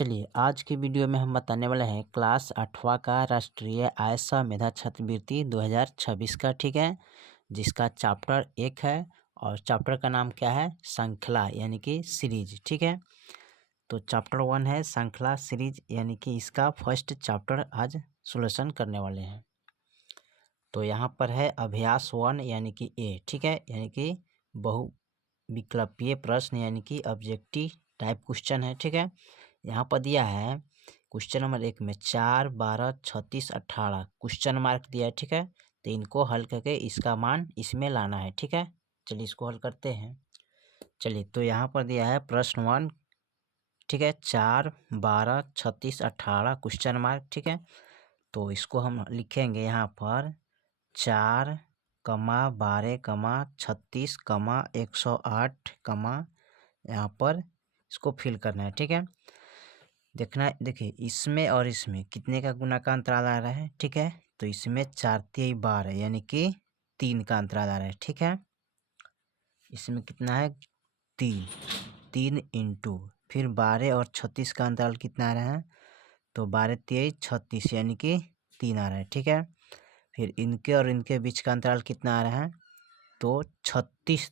चलिए आज की वीडियो में हम बताने वाले हैं क्लास 8वां का राष्ट्रीय आय सह मेधा छात्रवृत्ति 2026 का। ठीक है, जिसका चैप्टर 1 है और चैप्टर का नाम क्या है, श्रृंखला यानी कि सीरीज। ठीक है, तो चैप्टर 1 है श्रृंखला सीरीज, यानी कि इसका फर्स्ट चैप्टर आज सॉल्यूशन करने वाले हैं। तो यहाँ पर है अभ्यास 1 यानी कि ए। ठीक है, यानी कि बहुविकल्पीय प्रश्न यानी कि ऑब्जेक्टिव टाइप क्वेश्चन है। ठीक है, यहाँ पर दिया है क्वेश्चन नंबर 1 में 4, 12, 36, 18 क्वेश्चन मार्क दिया है। ठीक है, तो इनको हल करके इसका मान इसमें लाना है। ठीक है, चलिए इसको हल करते हैं। चलिए, तो यहाँ पर दिया है प्रश्न 1। ठीक है, 4, 12, 36, 18 क्वेश्चन मार्क। ठीक है, तो इसको हम लिखेंगे यहाँ पर 4, 12, 36, 108, यहाँ पर इसको फिल करना है। ठीक है, देखना है, देखिए इसमें और इसमें कितने का गुना का अंतराल आ रहा है। ठीक है, तो इसमें 4 3 12 यानी कि 3 का अंतराल आ रहा है। ठीक है, इसमें कितना है 3 इंटू फिर 12 और 36 का अंतराल कितना आ रहा है, तो 12 23 36 यानी कि 3 आ रहा है। ठीक है, फिर इनके और इनके बीच का अंतराल कितना आ रहा है, तो 36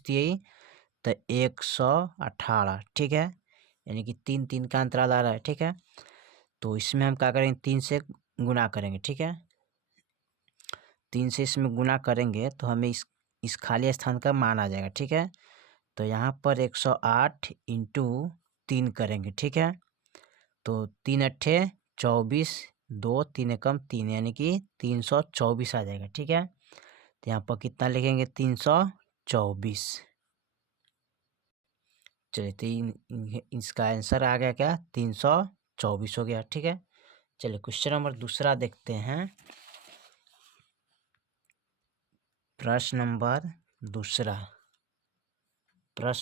3 तो 118। ठीक है, यानी कि 3 का अंतराल आ रहा है। ठीक है, तो इसमें हम क्या करेंगे, 3 से गुना करेंगे। ठीक है, 3 से इसमें गुना करेंगे तो हमें इस खाली स्थान का मान आ जाएगा। ठीक है, तो यहाँ पर 108 इंटू 3 करेंगे। ठीक है, तो 3 अट्ठे 24, 2 3 एकम 3 यानी कि 324 आ जाएगा। ठीक है, तो यहाँ पर कितना लिखेंगे 324। चलिए, इसका आंसर आ गया क्या, 324 हो गया। ठीक है, चलिए क्वेश्चन नंबर दूसरा देखते हैं। प्रश्न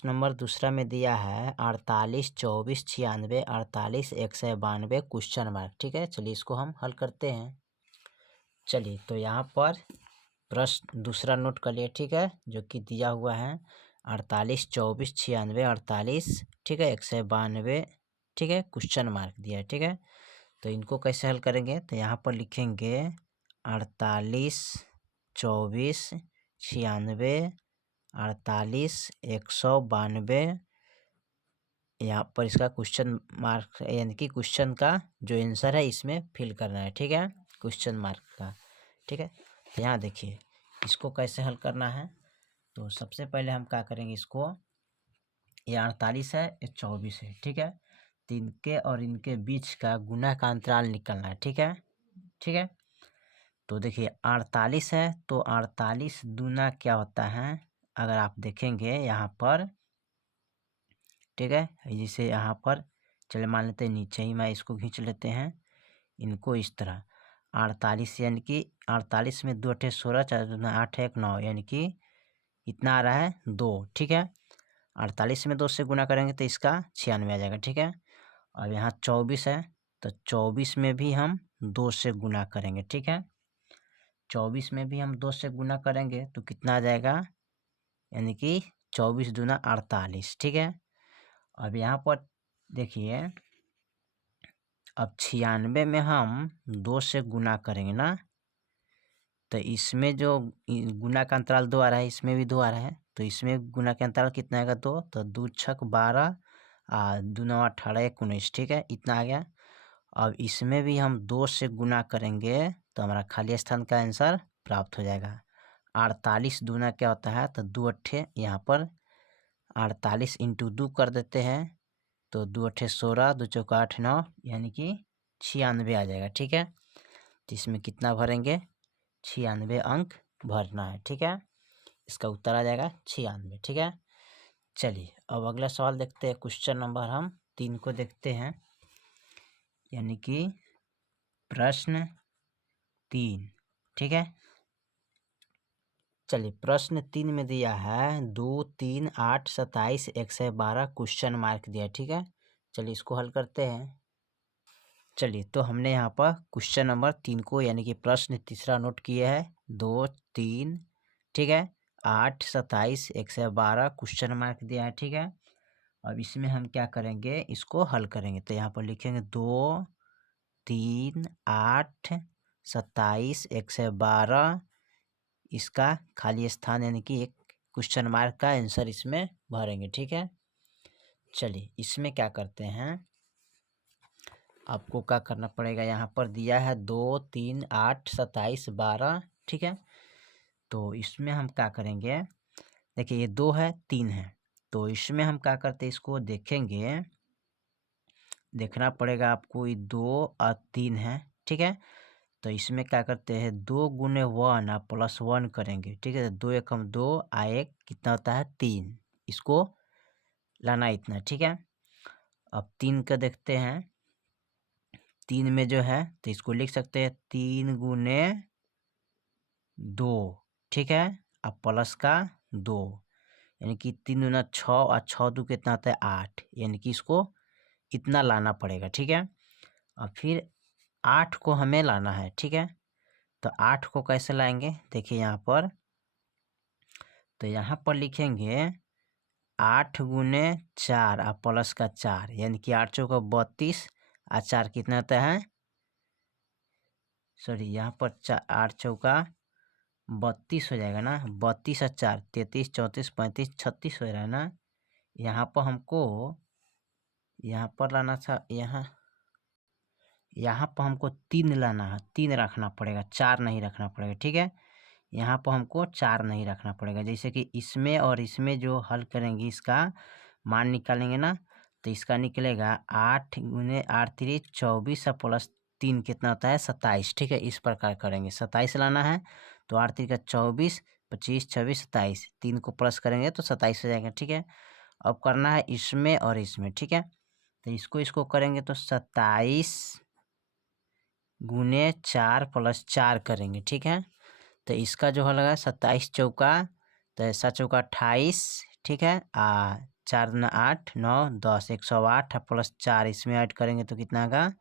नंबर दूसरा में दिया है 48, 24, 96, 48, 192 क्वेश्चन मार्क। ठीक है, चलिए इसको हम हल करते हैं। चलिए, तो यहाँ पर प्रश्न दूसरा नोट कर लिए। ठीक है, जो कि दिया हुआ है 48, 24, 96, 48। ठीक है, 192। ठीक है, क्वेश्चन मार्क दिया है। ठीक है, तो इनको कैसे हल करेंगे, तो यहाँ पर लिखेंगे 48, 24, 96, 48, 192। यहाँ पर इसका क्वेश्चन मार्क यानी कि क्वेश्चन का जो आंसर है इसमें फिल करना है। ठीक है, क्वेश्चन मार्क का। ठीक है, तो यहाँ देखिए इसको कैसे हल करना है। तो सबसे पहले हम क्या करेंगे, इसको ये 48 है, ये 24 है। ठीक है, तो इनके और इनके बीच का गुना का अंतराल निकलना है। ठीक है, ठीक है, तो देखिए 48 है, तो 48 दूना क्या होता है, अगर आप देखेंगे यहाँ पर। ठीक है, जैसे यहाँ पर चले मान लेते हैं नीचे ही, मैं इसको खींच लेते हैं इनको इस तरह। 48 यानी कि 48 में 2 अट्ठे 16, 4 दूना 8, 1 9 यानी कि इतना आ रहा है 2। ठीक है, 48 में 2 से गुना करेंगे तो इसका 96 आ जाएगा। ठीक है, और यहाँ 24 है, तो 24 में भी हम 2 से गुना करेंगे। ठीक है, 24 में भी हम 2 से गुना करेंगे तो कितना आ जाएगा, यानी कि 24 दूना 48। ठीक है, अब यहाँ पर देखिए, अब 96 में हम 2 से गुना करेंगे ना, तो इसमें जो गुना का अंतराल 2 आ रहा है, इसमें भी 2 आ रहा है, तो इसमें गुना का अंतराल कितना आएगा, 2, तो 2 छक 12, 2 9 18, 19। ठीक है, इतना आ गया। अब इसमें भी हम 2 से गुना करेंगे तो हमारा खाली स्थान का आंसर प्राप्त हो जाएगा। 48 दूना क्या होता है, तो 2 अट्ठे यहाँ पर 48 इंटू 2 कर देते हैं, तो 2 अट्ठे 16, 2 चौका 8 9 यानी कि 96 आ जाएगा। ठीक है, तो इसमें कितना भरेंगे, 96 अंक भरना है। ठीक है, इसका उत्तर आ जाएगा 96। ठीक है, चलिए अब अगला सवाल देखते हैं। क्वेश्चन नंबर हम 3 को देखते हैं, यानी कि प्रश्न 3। ठीक है, चलिए प्रश्न 3 में दिया है 2, 3, 8, 27, 112 क्वेश्चन मार्क दिया है। ठीक है, चलिए इसको हल करते हैं। चलिए, तो हमने यहाँ पर क्वेश्चन नंबर 3 को यानी कि प्रश्न तीसरा नोट किए है 2, 3। ठीक है, 8, 27, 112 क्वेश्चन मार्क दिया है। ठीक है, अब इसमें हम क्या करेंगे, इसको हल करेंगे। तो यहाँ पर लिखेंगे 2 3 8 27 112, इसका खाली स्थान यानी कि एक क्वेश्चन मार्क का आंसर इसमें भरेंगे। ठीक है, चलिए इसमें क्या करते हैं, आपको क्या करना पड़ेगा, यहाँ पर दिया है 2 3 8 27 12। ठीक है, तो इसमें हम क्या करेंगे, देखिए ये 2 है 3 है, तो इसमें हम क्या करते हैं, इसको देखेंगे, देखना पड़ेगा आपको, ये 2 और 3 है। ठीक है, तो इसमें क्या करते हैं, 2 गुने 1 आप +1 करेंगे। ठीक है, 2 एकम 2 एक कितना होता है 3, इसको लाना इतना। ठीक है, अब 3 का देखते हैं, 3 में जो है तो इसको लिख सकते हैं 3 गुने 2। ठीक है, अब प्लस का 2, यानी कि 3 दूना 6 और 6 दू कितना होता है 8, यानी कि इसको इतना लाना पड़ेगा। ठीक है, और फिर 8 को हमें लाना है। ठीक है, तो 8 को कैसे लाएंगे, देखिए यहाँ पर, तो यहाँ पर लिखेंगे 8 गुने 4 और प्लस का 4, यानी कि 8 चौका 32 और 4 कितना होता है, सॉरी यहाँ पर 8 चौका 32 हो जाएगा ना, 32 और 4 33 34 35 36 हो रहा है ना। यहाँ पर हमको यहाँ पर लाना था, यहाँ पर हमको 3 लाना है, 3 रखना पड़ेगा, 4 नहीं रखना पड़ेगा। ठीक है, यहाँ पर हमको 4 नहीं रखना पड़ेगा, जैसे कि इसमें और इसमें जो हल करेंगे, इसका मान निकालेंगे ना, तो इसका निकलेगा 8 गुने 8 3 24 और प्लस 3 कितना होता है 27। ठीक है, इस प्रकार करेंगे, 27 लाना है, तो 8 3 का 24 25 26 27, 3 को प्लस करेंगे तो 27 हो जाएगा। ठीक है, अब करना है इसमें और इसमें। ठीक है, तो इसको करेंगे तो 27 गुने 4 प्लस 4 करेंगे। ठीक है, तो इसका जो हल है 27 चौका, तो ऐसा चौका 28। ठीक है, 4 दूना 8 9 10 108 प्लस 4 इसमें ऐड करेंगे तो कितना आएगा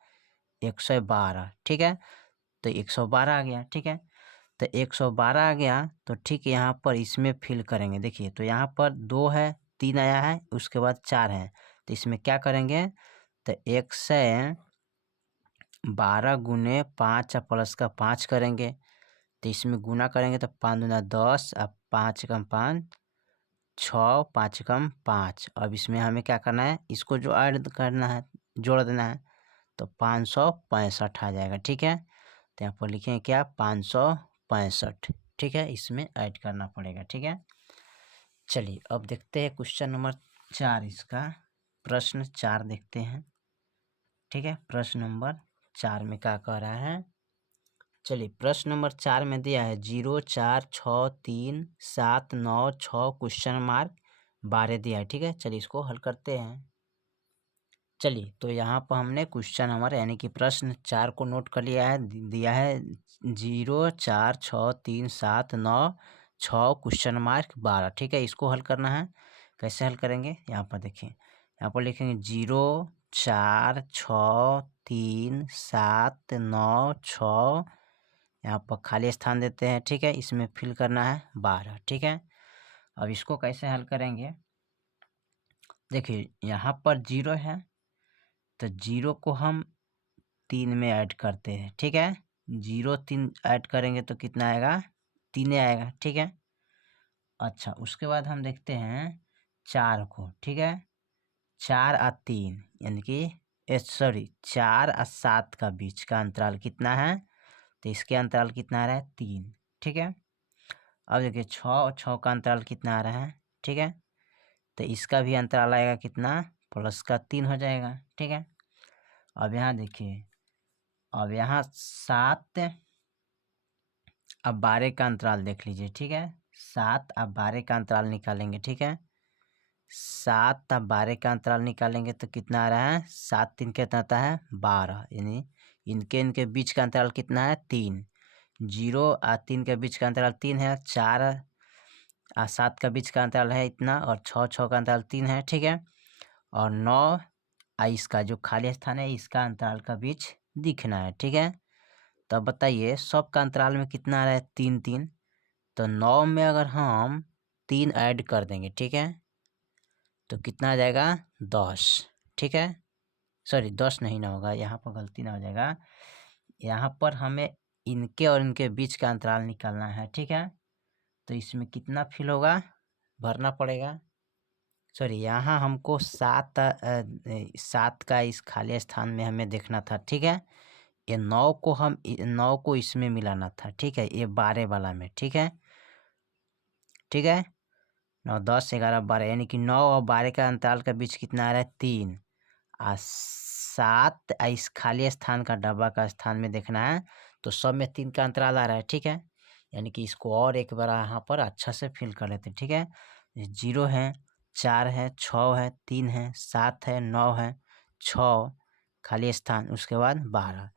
112। ठीक है, तो 112 आ गया। ठीक है, तो 112 आ गया, तो ठीक यहाँ पर इसमें फिल करेंगे। देखिए, तो यहाँ पर 2 है 3 आया है, उसके बाद 4 है, तो इसमें क्या करेंगे, तो 112 गुने 5 प्लस का 5 करेंगे, तो इसमें गुना करेंगे तो 5 दूना 10 और 5 कम 5 6 5 कम 5। अब इसमें हमें क्या करना है, इसको जो ऐड करना है, जोड़ देना है, तो 565 आ जाएगा। ठीक है, तो यहाँ पर लिखेंगे क्या 565। ठीक है, इसमें ऐड करना पड़ेगा। ठीक है, चलिए अब देखते हैं क्वेश्चन नंबर 4, इसका प्रश्न 4 देखते हैं। ठीक है, प्रश्न नंबर 4 में क्या कह रहा है, चलिए प्रश्न नंबर 4 में दिया है 0 4 6 3 7 9 6 क्वेश्चन मार्क 12 दिया है। ठीक है, चलिए इसको हल करते हैं। चलिए, तो यहाँ पर हमने क्वेश्चन नंबर यानी कि प्रश्न 4 को नोट कर लिया है, दिया है 0 4 6 3 7 9 6 क्वेश्चन मार्क 12। ठीक है, इसको हल करना है, कैसे हल करेंगे, यहाँ पर देखिए, यहाँ पर लिखेंगे 0 4 6 3 7 9 6, यहाँ पर खाली स्थान देते हैं। ठीक है, इसमें फिल करना है 12। ठीक है, अब इसको कैसे हल करेंगे, देखिए यहाँ पर 0 है, तो 0 को हम 3 में ऐड करते हैं। ठीक है, 0 3 ऐड करेंगे तो कितना आएगा 3 आएगा। ठीक है, अच्छा उसके बाद हम देखते हैं 4 को। ठीक है, 4 और 3 यानी कि सॉरी 4 और 7 का बीच का अंतराल कितना है, तो इसके अंतराल कितना आ रहा है 3। ठीक है, अब देखिए 6 और 6 का अंतराल कितना आ रहा है। ठीक है, तो इसका भी अंतराल आएगा कितना, प्लस का 3 हो जाएगा। ठीक है, अब यहाँ देखिए, अब यहाँ 7 अब 12 का अंतराल देख लीजिए। ठीक है, 7 अब 12 का अंतराल निकालेंगे। ठीक है, 7 अब 12 का अंतराल निकालेंगे तो कितना आ रहा है, 7 3 कितना आता है 12, यानी इनके बीच का अंतराल कितना है 3। 0 और 3 के बीच का अंतराल 3 है, 4 और 7 का बीच का अंतराल है इतना, और 6 6 का अंतराल 3 है। ठीक है, और 9 इसका जो खाली स्थान है इसका अंतराल का बीच दिखना है। ठीक है, तो अब बताइए सब का अंतराल में कितना आ रहा है 3 3, तो 9 में अगर हम 3 ऐड कर देंगे, ठीक है, तो कितना आ जाएगा 10, ठीक है। सॉरी 10 नहीं ना होगा, यहाँ पर गलती ना हो जाएगा। यहाँ पर हमें इनके और इनके बीच का अंतराल निकालना है, ठीक है। तो इसमें कितना फिल होगा भरना पड़ेगा। सॉरी यहाँ हमको 7 का इस खाली स्थान में हमें देखना था, ठीक है। ये 9 को इसमें मिलाना था, ठीक है, ये 12 वाला में, ठीक है, ठीक है। 9, 10, 11, 12 यानी कि 9 और 12 का अंतराल का बीच कितना आ रहा है 3। 7 इस खाली स्थान का डब्बा का स्थान में देखना है, तो सब में 3 का अंतराल आ रहा है, ठीक है। यानी कि इसको और एक बार यहाँ पर अच्छा से फिल कर लेते हैं, ठीक है। 0 है, 4 है, 6 है, 3 है, 7 है, 9 है, 6 खाली स्थान, उसके बाद 12।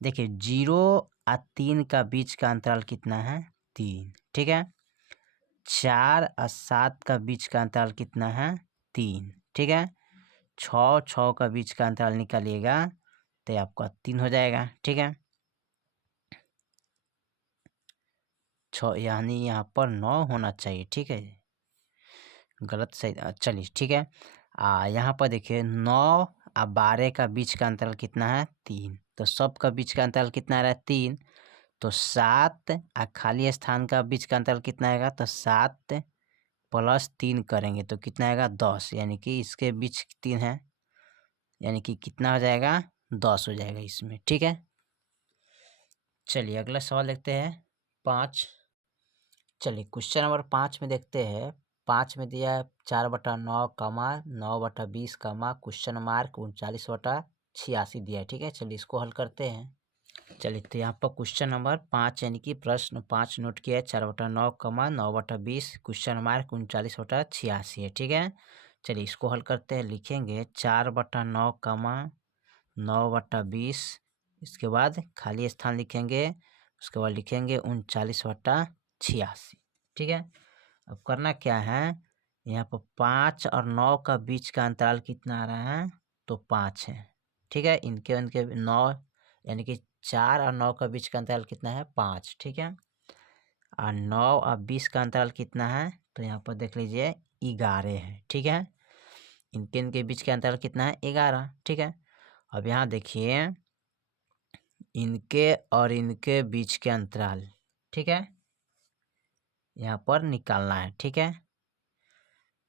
देखिए 0 और 3 का बीच का अंतराल कितना है 3, ठीक है। 4 और 7 का बीच का अंतराल कितना है 3, ठीक है। 6 का बीच का अंतराल निकालिएगा तो आपका 3 हो जाएगा, ठीक है। 6 यानी यहाँ पर 9 होना चाहिए, ठीक है, गलत सही चलिए, ठीक है। यहाँ पर देखिए 9 और 12 का बीच का अंतराल कितना है 3, तो सब का बीच का अंतराल कितना आ रहा है 3। तो 7 और खाली स्थान का बीच का अंतराल कितना आएगा, तो 7 + 3 करेंगे तो कितना आएगा 10, यानी कि इसके बीच 3 है, यानी कि कितना हो जाएगा 10 हो जाएगा इसमें, ठीक है। चलिए अगला सवाल देखते हैं 5। चलिए क्वेश्चन नंबर 5 में देखते हैं। 5 में दिया है 4/9 कमा 9/20 कमा क्वेश्चन मार्क 39/86 दिया है, ठीक है। चलिए इसको हल करते हैं। चलिए तो यहाँ पर क्वेश्चन नंबर 5 यानी कि प्रश्न 5 नोट किया है। 4/9 कमा 9/20 क्वेश्चन मार्क 39/86 है, ठीक है। चलिए इसको हल करते हैं। लिखेंगे 4/9 कमा 9/20, इसके बाद खाली स्थान लिखेंगे, उसके बाद लिखेंगे 39/86, ठीक है। अब करना क्या है, यहाँ पर 5 और 9 का बीच का अंतराल कितना आ रहा है, तो 5 है, ठीक है। इनके उनके 9 यानी कि 4 और 9 का बीच का अंतराल कितना है 5, ठीक है। और 9 और 20 का अंतराल कितना है, तो यहाँ पर देख लीजिए 11 है, ठीक है। इनके इनके बीच का अंतराल कितना है 11, ठीक है। अब यहाँ देखिए इनके और इनके बीच के अंतराल, ठीक है, यहाँ पर निकालना है, ठीक है।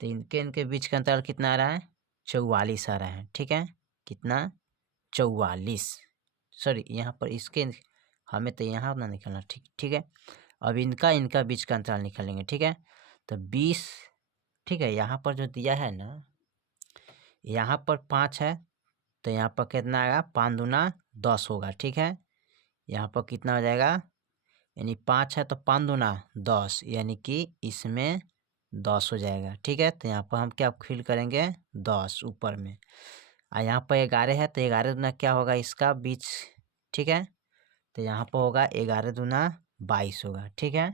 तो इनके इनके बीच का अंतराल कितना आ रहा है 44 आ रहा है, ठीक है। कितना 44, सॉरी यहाँ पर इसके हमें तो यहाँ अपना निकालना, ठीक ठीक है। अब इनका इनका बीच का अंतराल निकालेंगे, ठीक है। तो 20, ठीक है, यहाँ पर जो दिया है ना, यहाँ पर 5 है तो यहाँ पर कितना आएगा 5 दूना 10 होगा, ठीक है। यहाँ पर कितना हो जाएगा, यानी 5 है तो 5 दूना 10, यानी कि इसमें 10 हो जाएगा, ठीक है। तो यहाँ पर हम क्या फिल करेंगे 10 ऊपर में, और यहाँ पर 11 है तो 11 दूना क्या होगा इसका बीच, ठीक है। तो यहाँ पर होगा 11 दूना 22 होगा, ठीक है,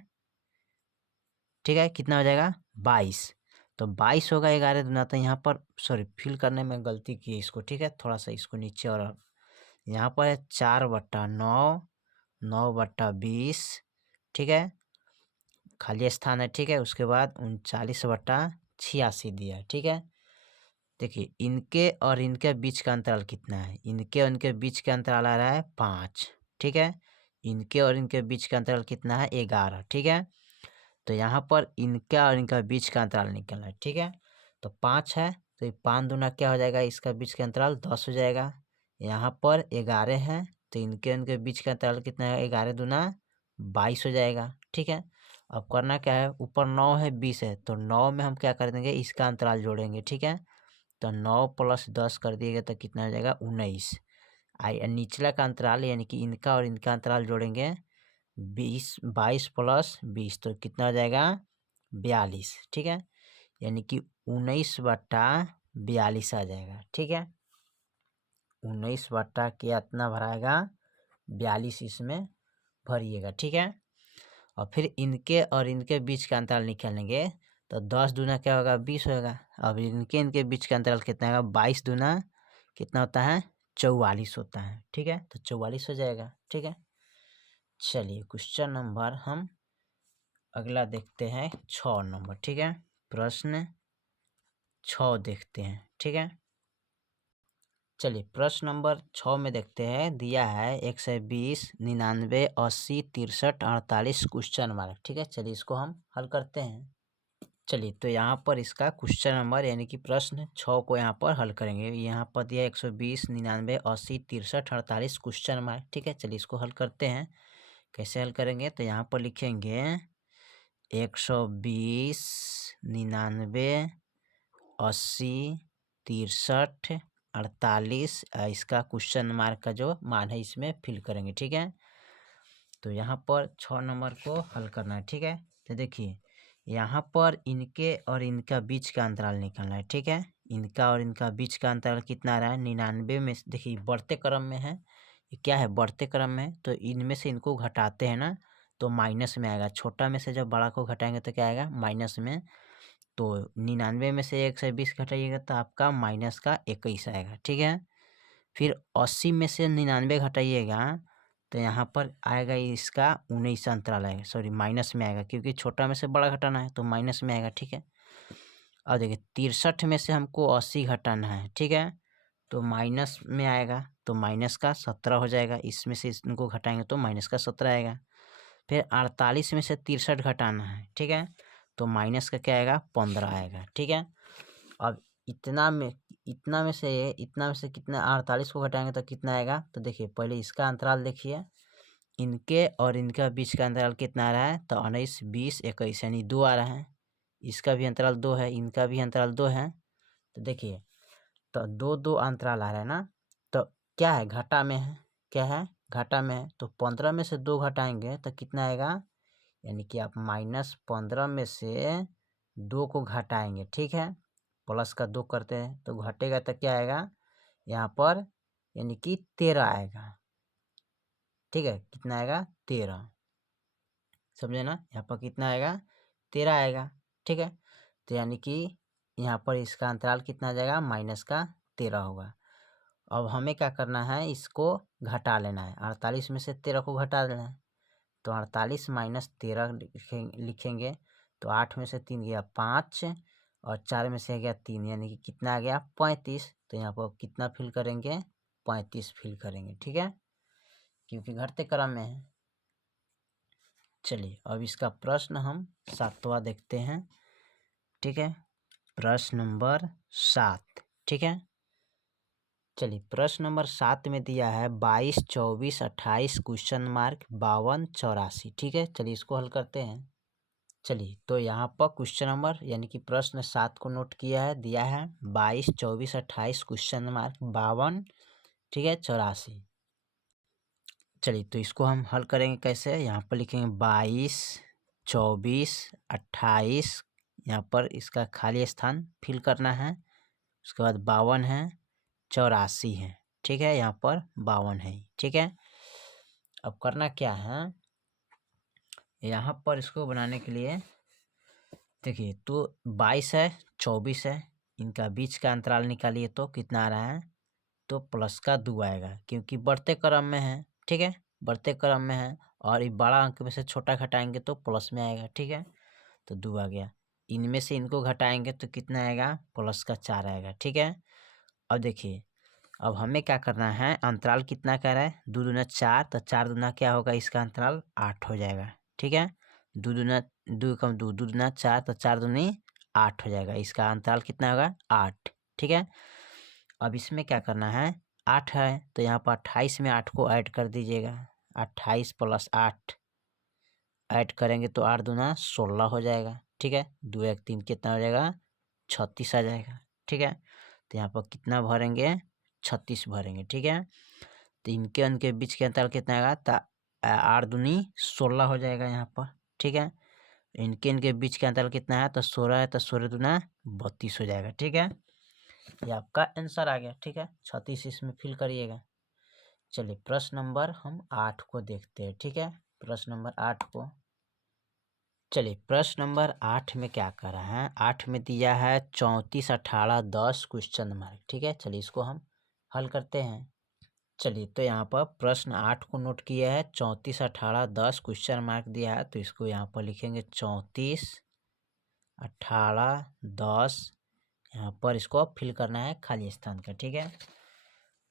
ठीक है। कितना हो जाएगा 22, तो 22 होगा 11 दूना, तो यहाँ पर सॉरी फिल करने में गलती की है इसको, ठीक है। थोड़ा सा इसको नीचे, और यहाँ पर है 4/9 9/20, ठीक है, खाली स्थान है, ठीक है। उसके बाद 39/86 दिया है, ठीक है। देखिए इनके और इनके बीच का अंतराल कितना है, इनके और इनके बीच का अंतराल आ रहा है 5, ठीक है। इनके और इनके बीच का अंतराल कितना है 11, ठीक है। तो यहाँ पर इनका और इनका बीच का अंतराल निकलना है, ठीक है। तो 5 है तो ये 5 दूना क्या हो जाएगा, इसका बीच का अंतराल 10 हो जाएगा। यहाँ पर 11 है तो इनके इनके बीच का अंतराल कितना है 11 दूना 22 हो जाएगा, ठीक है। अब करना क्या है, ऊपर 9 है 20 है तो 9 में हम क्या कर देंगे इसका अंतराल जोड़ेंगे, ठीक है। तो 9 + 10 कर दिएगा तो कितना हो जाएगा 19। निचला का अंतराल यानी कि इनका और इनका अंतराल जोड़ेंगे 22 + 20 तो कितना हो जाएगा 42, ठीक है। यानी कि 19/42 आ जाएगा, ठीक है। 19 बट्टा कितना भराएगा 42 इसमें भरिएगा, ठीक है। और फिर इनके और इनके बीच का अंतराल निकालेंगे तो 10 दूना क्या होगा 20 होगा। अब इनके इनके बीच का अंतराल कितना होगा 22 दूना कितना होता है 44 होता है, ठीक है। तो 44 हो जाएगा, ठीक है। चलिए क्वेश्चन नंबर हम अगला देखते हैं 6 नंबर, ठीक है। प्रश्न 6 देखते हैं। ठीक है, चलिए प्रश्न नंबर 6 में देखते हैं। दिया है 120, 99, 80, 63, 48 क्वेश्चन मार्क। ठीक है, चलिए इसको हम हल करते हैं। चलिए तो यहाँ पर इसका क्वेश्चन नंबर यानी कि प्रश्न 6 को यहाँ पर हल करेंगे। यहाँ पर दिया 120, 99, 80, 63, 48 क्वेश्चन मार्क। ठीक है, चलिए इसको हल करते हैं। कैसे हल करेंगे, तो यहाँ पर लिखेंगे 120, 99, 80, 63, 48 इसका क्वेश्चन मार्क का जो मान है इसमें फिल करेंगे। ठीक है, तो यहाँ पर 6 नंबर को हल करना है। ठीक है, तो देखिए यहाँ पर इनके और इनका बीच का अंतराल निकालना है। ठीक है, इनका और इनका बीच का अंतराल कितना आ रहा है, 99 में देखिए बढ़ते क्रम में है, ये क्या है बढ़ते क्रम में, तो इनमें से इनको घटाते हैं ना तो माइनस में आएगा। छोटा में से जब बड़ा को घटाएंगे तो क्या आएगा, माइनस में। तो 99 में से 120 घटाइएगा तो आपका माइनस का 21 आएगा। ठीक है, फिर 80 में से 99 घटाइएगा तो यहाँ पर आएगा इसका 19 अंतराल आएगा, सॉरी माइनस में आएगा क्योंकि छोटा में से बड़ा घटाना है तो माइनस में आएगा। ठीक है, अब देखिए 63 में से हमको 80 घटाना है। ठीक है, तो माइनस में आएगा तो माइनस का 17 हो जाएगा, इसमें से इनको घटाएंगे तो माइनस का 17 आएगा। फिर 48 में से 63 घटाना है। ठीक है, तो माइनस का क्या आएगा, 15 आएगा। ठीक है, अब इतना में से कितना 48 को घटाएंगे तो कितना आएगा, तो देखिए पहले इसका अंतराल देखिए, इनके और इनका बीच का अंतराल कितना आ रहा है, तो 19, 20, 21 यानी 2 आ रहा है। इसका भी अंतराल 2 है, इनका भी अंतराल 2 है। तो देखिए तो 2 अंतराल आ रहा है ना, तो क्या है घाटा में है, क्या है घाटा में है। तो 15 में से 2 घटाएंगे तो कितना आएगा, यानी कि आप -15 में से 2 को घटाएंगे। ठीक है, प्लस का 2 करते हैं तो घटेगा तो क्या आएगा यहाँ पर, यानी कि 13 आएगा। ठीक है, कितना आएगा 13, समझे ना, यहाँ पर कितना आएगा 13 आएगा। ठीक है, तो यानी कि यहाँ पर इसका अंतराल कितना आ जाएगा, माइनस का 13 होगा। अब हमें क्या करना है, इसको घटा लेना है, 48 में से 13 को घटा देना है। तो 48 माइनस 13 लिखेंगे तो 8 में से 3 गया 5 और 4 में से गया 3, यानी कि कितना आ गया 35। तो यहाँ पर कितना फिल करेंगे, 35 फिल करेंगे। ठीक है, क्योंकि घटते क्रम में है। चलिए अब इसका प्रश्न हम 7वां देखते हैं। ठीक है, प्रश्न नंबर 7। ठीक है, चलिए प्रश्न नंबर 7 में दिया है 22, 24, 28 क्वेश्चन मार्क 52, 84। ठीक है, चलिए इसको हल करते हैं। चलिए तो यहाँ पर क्वेश्चन नंबर यानी कि प्रश्न 7 को नोट किया है, दिया है 22, 24, 28 क्वेश्चन मार्क 52, ठीक है 84। चलिए तो इसको हम हल करेंगे कैसे, यहाँ पर लिखेंगे 22, 24, 28, यहाँ पर इसका खाली स्थान फिल करना है। उसके बाद 52 है, 84 है। ठीक है, यहाँ पर 52 है। ठीक है, अब करना क्या है, यहाँ पर इसको बनाने के लिए देखिए तो 22 है, 24 है, इनका बीच का अंतराल निकालिए तो कितना आ रहा है, तो प्लस का 2 आएगा क्योंकि बढ़ते क्रम में है। ठीक है, बढ़ते क्रम में है और ये बड़ा अंक में से छोटा घटाएंगे तो प्लस में आएगा। ठीक है, तो 2 आ गया। इनमें से इनको घटाएंगे तो कितना आएगा, प्लस का 4 आएगा। ठीक है, अब देखिए अब हमें क्या करना है, अंतराल कितना कह रहा है, 2 दूना 4, तो 4 दूना क्या होगा, इसका अंतराल 8 हो जाएगा। ठीक है, 2 दूना 2 कम 2, 2 दूना 4, तो 4 दूनी 8 हो जाएगा, इसका अंतराल कितना होगा 8। ठीक है, अब इसमें क्या करना है, 8 है तो यहाँ पर 28 में 8 को ऐड कर दीजिएगा, 28 + 8 ऐड करेंगे तो 8 दूना 16 हो जाएगा। ठीक है, 2 1 3 कितना हो जाएगा, 36 आ जाएगा। ठीक है, तो यहाँ पर कितना भरेंगे, 36 भरेंगे। ठीक है, तो इनके उनके बीच के अंतर कितना आएगा, तो 8 दूनी 16 हो जाएगा यहाँ पर। ठीक है, इनके इनके बीच का अंतर कितना है, तो 16 है, तो 16 दूना 32 हो जाएगा। ठीक है, ये आपका आंसर आ गया। ठीक है, 36 इसमें फिल करिएगा। चलिए प्रश्न नंबर हम 8 को देखते हैं। ठीक है, प्रश्न नंबर 8 को, चलिए प्रश्न नंबर 8 में क्या कर रहा है, 8 में दिया है 34, 18, 10 क्वेश्चन मार्क। ठीक है, चलिए इसको हम हल करते हैं। चलिए तो यहाँ पर प्रश्न 8 को नोट किया है, 34, 18, 10 क्वेश्चन मार्क दिया है, तो इसको यहाँ पर लिखेंगे 34, 18, 10 यहाँ पर इसको फिल करना है खाली स्थान का, ठीक है।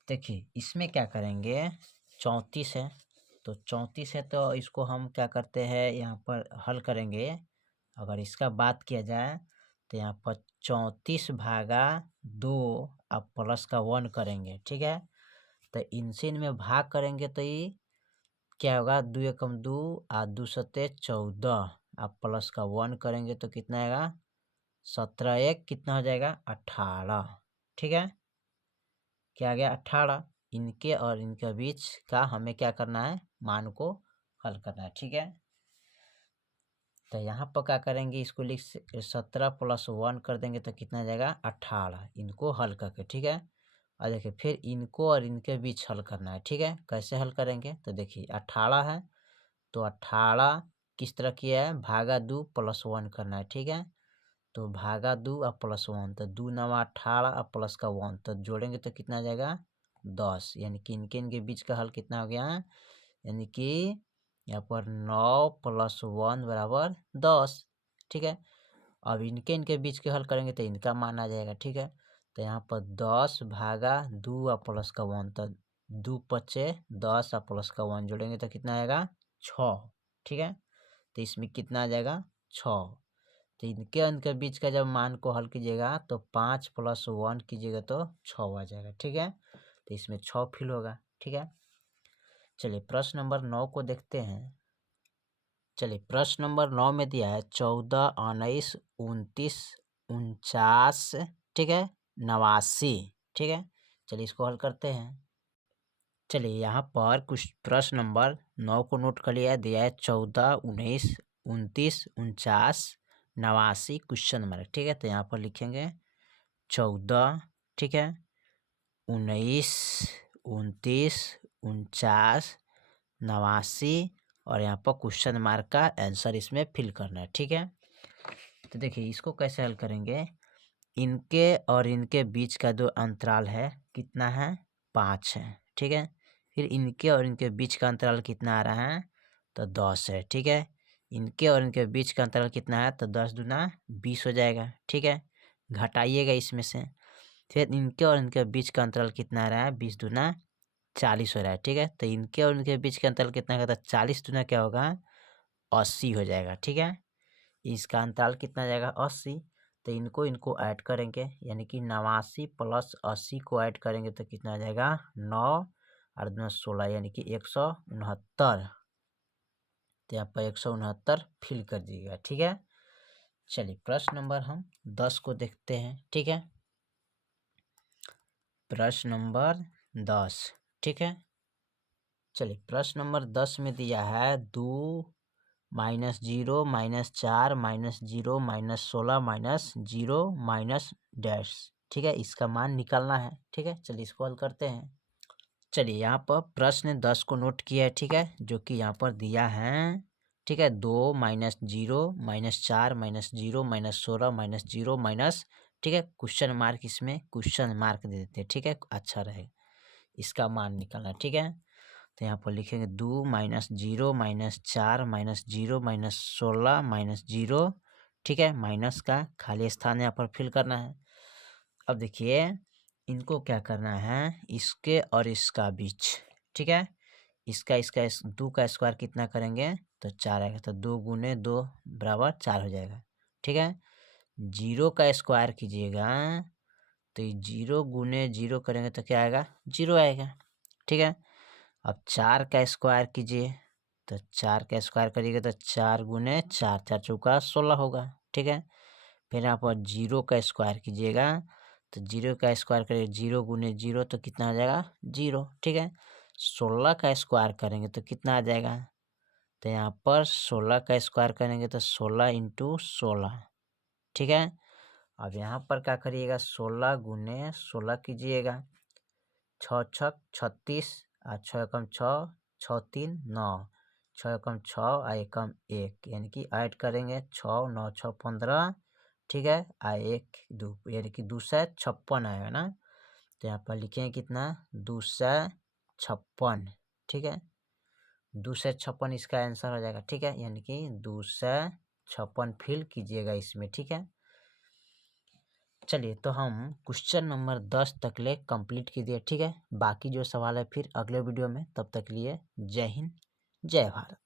देखिए इसमें क्या करेंगे, 34 है तो 34 है तो इसको हम क्या करते हैं यहाँ पर हल करेंगे। अगर इसका बात किया जाए तो यहाँ पर 34 भागा 2 आप प्लस का 1 करेंगे, ठीक है। तो इनसे इनमें भाग करेंगे तो ये क्या होगा, 2 एकम 2 और 2 सत्ते 14, आप प्लस का 1 करेंगे तो कितना आएगा, 17 एक कितना हो जाएगा 18, ठीक है। क्या आ गया 18। इनके और इनके बीच का हमें क्या करना है, मान को हल करना है, ठीक है। तो यहाँ पर क्या करेंगे, इसको लिख 17 प्लस 1 कर देंगे तो कितना आ जाएगा 18, इनको हल करके, ठीक है। और देखिए फिर इनको और इनके बीच हल करना है, ठीक है। कैसे हल करेंगे तो देखिए 18 है तो 18 किस तरह किया है, भागा 2 प्लस 1 करना है, ठीक है। तो भागा 2 और प्लस 1 तो 2 नवा 18 और प्लस का 1 तो जोड़ेंगे तो कितना आ जाएगा 10, यानी कि इनके इनके बीच का हल कितना हो गया, यानी कि यहाँ पर 9 प्लस 1 बराबर 10, ठीक है। अब इनके इनके बीच के हल करेंगे तो इनका मान आ जाएगा, ठीक है। तो यहाँ पर 10 भागा 2 और प्लस का 1 तो 2 पचे 10 और प्लस का 1 जोड़ेंगे तो कितना आएगा 6, ठीक है। तो इसमें कितना आ जाएगा 6। तो इनके इनके बीच का जब मान को हल कीजिएगा तो 5 प्लस 1 कीजिएगा तो 6 आ जाएगा, ठीक है। तो इसमें 6 फिल होगा, ठीक है। चलिए प्रश्न नंबर 9 को देखते हैं। चलिए प्रश्न नंबर 9 में दिया है 14, 19, 29, 49, ठीक है, 89, ठीक है। चलिए इसको हल करते हैं। चलिए यहाँ पर कुछ प्रश्न नंबर 9 को नोट कर लिया है, दिया है 14, 19, 29, 49, 89 क्वेश्चन मार्क, ठीक है। तो यहाँ पर लिखेंगे 14, ठीक है, 19, 29, 49, 89 और यहाँ पर क्वेश्चन मार्क का आंसर इसमें फिल करना है, ठीक है। तो देखिए इसको कैसे हल करेंगे, इनके और इनके बीच का जो अंतराल है कितना है 5 है, ठीक है। फिर इनके और इनके बीच का अंतराल कितना आ रहा है तो 10 है, ठीक है। इनके और इनके बीच का अंतराल कितना है तो 10 दूना 20 हो जाएगा, ठीक है। घटाइएगा इसमें से, फिर इनके और इनके बीच का अंतराल कितना आ रहा है 20 दूना 40 हो रहा है, ठीक है। तो इनके और इनके बीच का अंतराल कितना होगा, 40 दूना क्या होगा 80 हो जाएगा, ठीक है। इसका अंतराल कितना आ जाएगा 80। तो इनको इनको ऐड करेंगे, यानी कि 89 प्लस 80 को ऐड करेंगे तो कितना आ जाएगा 9 और 2 16, यानी कि 169। तो यहाँ पर 169 फिल कर दीजिएगा, ठीक है। चलिए प्रश्न नंबर हम 10 को देखते हैं, ठीक है। प्रश्न नंबर 10, ठीक है। चलिए प्रश्न नंबर 10 में दिया है 2 -0 -4 -0 -16 -0 माइनस डैश, ठीक है। इसका मान निकालना है, ठीक है। चलिए इसको हल करते हैं। चलिए यहाँ पर प्रश्न 10 को नोट किया है, ठीक है, जो कि यहाँ पर दिया है, ठीक है। 2 -0 -4 -0 -16 -0 माइनस, ठीक है, क्वेश्चन मार्क, इसमें क्वेश्चन मार्क दे देते हैं, ठीक है, अच्छा रहेगा। इसका मान निकालना, ठीक है। तो यहाँ पर लिखेंगे 2 -0 -4 -0 -16 -0, ठीक है, माइनस का खाली स्थान यहाँ पर फिल करना है। अब देखिए इनको क्या करना है, इसके और इसका बीच, ठीक है, इसका इसका 2 का स्क्वायर कितना करेंगे तो 4 आएगा, तो 2 गुने 2 बराबर 4 हो जाएगा, ठीक है। 0 का स्क्वायर कीजिएगा तो 0 गुने 0 करेंगे तो क्या आएगा 0 आएगा, ठीक है। अब 4 का स्क्वायर कीजिए तो 4 का स्क्वायर करिएगा तो 4 गुने 4, 4 चौका 16 होगा, ठीक है। फिर यहाँ पर 0 का स्क्वायर कीजिएगा तो 0 का स्क्वायर करिए 0 गुने 0 तो कितना आ जाएगा 0, ठीक है। 16 का स्क्वायर करेंगे तो कितना आ जाएगा, तो यहाँ पर 16 का स्क्वायर करेंगे तो 16 इंटू 16, ठीक है। अब यहाँ पर क्या करिएगा 16 गुने 16 कीजिएगा, 6 छक 36 और 6 एकम 6, 6 3 9, 6 एकम 6 और एकम 1, यानी कि ऐड करेंगे 6 9 6 15, ठीक है, आ 1 2, यानी कि 256 आएगा ना। तो यहाँ पर लिखेंगे कितना 256, ठीक है, 256 इसका आंसर हो जाएगा, ठीक है, यानी कि 256 फिल कीजिएगा इसमें, ठीक है। चलिए तो हम क्वेश्चन नंबर 10 तक ले कंप्लीट कीजिए, ठीक है। बाकी जो सवाल है फिर अगले वीडियो में, तब तक लिए जय हिंद जय भारत।